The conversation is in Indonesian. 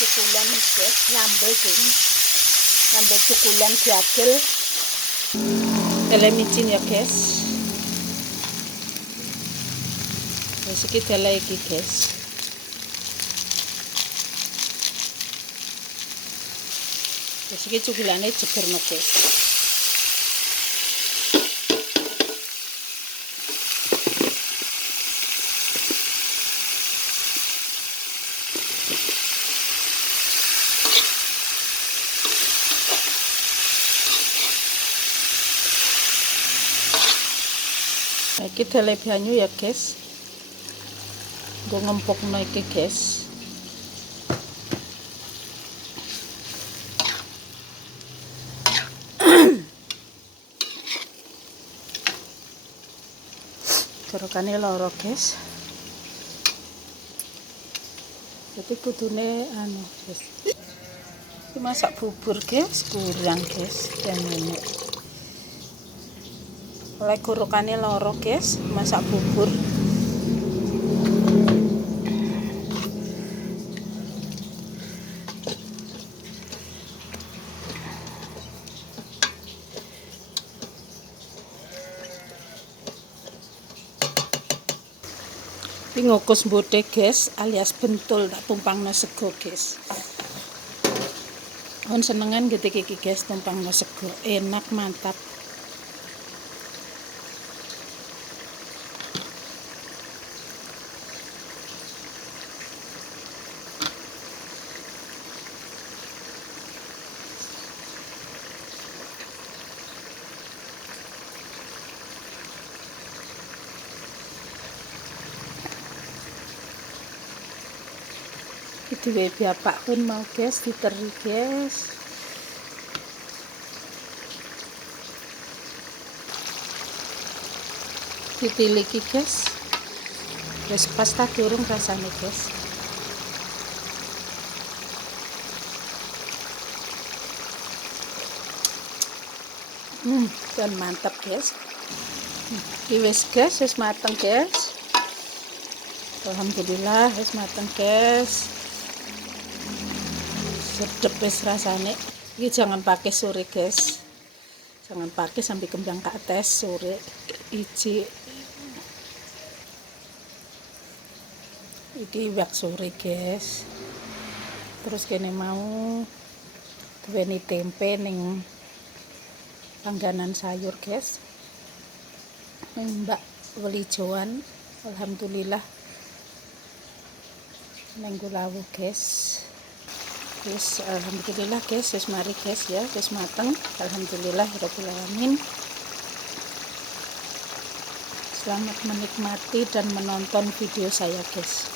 cukulan guys, nyambel gini. Nyambel cukulan diadel. Tele micin ya guys. Wis iki tele iki guys. Wis iki cukulane jegerno guys. Iki tele banyu ya guys. Gue ngempokno iki guys. Kerokane loro guys. Jadi kudune anu guys. Iki masak bubur guys, kurang guys dan ini. Oleh kurukane loro guys, masak bubur. Iki ngukus mbote guys, alias bentul tak tumpangno sego guys. On senengan gitu iki guys tumpangno sego, enak mantap. Itu bapak pun mau guys diteri guys. Ditiliki guys. Wis pas tak durung rasane guys. Dan mantap guys. Iki wis guys, wis mateng guys. Alhamdulillah wis mateng guys. Sedep wis rasane. Iki jangan pakai sore guys. Jangan pakai sampai kembang ke atas sore. Iki wak sore guys. Terus kene mau duweni tempe ning langganan sayur guys. Mbak Welijoan. Alhamdulillah minggu lalu guys. Yes, alhamdulillah guys, wis mari guys ya, wis mateng. Alhamdulillah rabbil alamin. Selamat menikmati dan menonton video saya guys.